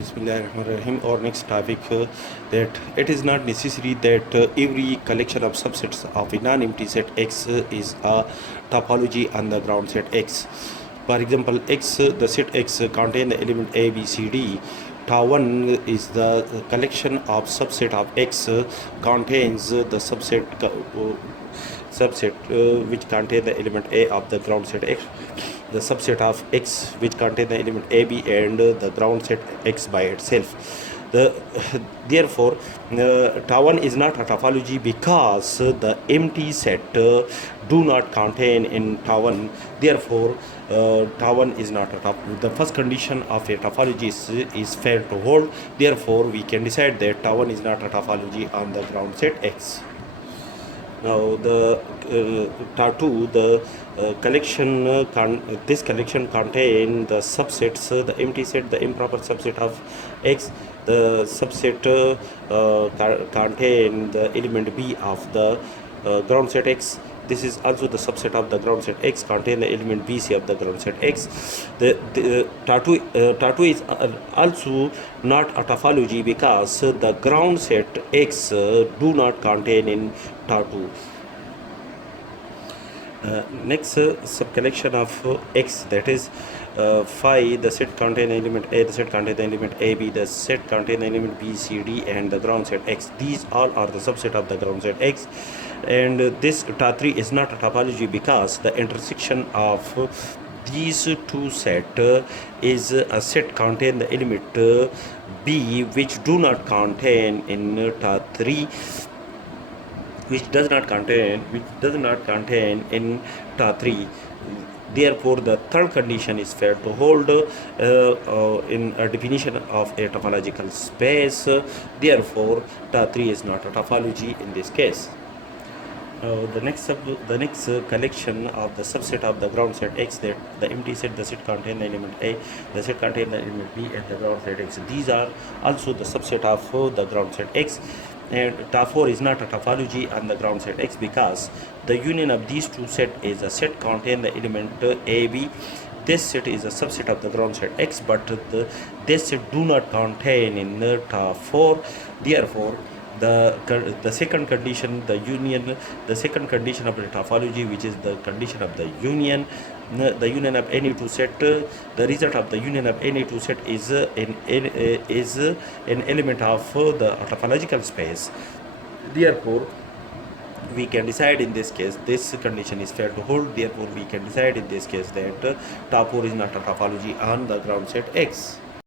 Bismillahirrahmanirrahim. Our next topic that it is not necessary that every collection of subsets of a non-empty set X is a topology on the ground set X. For example, X, the set X contain the element A, B, C, D. Tau 1 is the collection of subset of X contains the subset which contain the element A of the ground set X, the subset of X which contain the element AB and the ground set X by itself. Therefore, Tau 1 is not a topology because the empty set do not contain in Tau 1. Therefore, Tau 1 is not a topology. The first condition of a topology is failed to hold. Therefore, we can decide that Tau 1 is not a topology on the ground set X. Now the Tau 2, the this collection contain the subsets, the empty set, the improper subset of X. The subset contain the element B of the ground set X. This is also the subset of the ground set X contain the element BC of the ground set X. The Tau 2 is also not a topology because the ground set X do not contain in Tau 2. Next subcollection of X, that is phi, the set contain the element A, the set contain the element AB, the set contain the element B, C, D, and the ground set X. These all are the subset of the ground set X. And this Tau 3 is not a topology because the intersection of these two set is a set contain the element B which do not contain in Tau 3, which does not contain in Tau 3. Therefore, the third condition is fair to hold in a definition of a topological space. Therefore, Tau 3 is not a topology in this case. The next collection of the subset of the ground set X, that the empty set, the set contain the element A, the set contain the element B, and the ground set X. These are also the subset of the ground set X. And Tau 4 is not a topology on the ground set X because the union of these two sets is a set contain the element AB. This set is a subset of the ground set X, but this set do not contain in Tau 4. Therefore, the second condition, the second condition of the topology, which is the condition of the union of any two set, the result of the union of any two set is an element of the topological space. Therefore, we can decide in this case this condition is fair to hold. Therefore, we can decide in this case that Tau 4 is not a topology on the ground set X.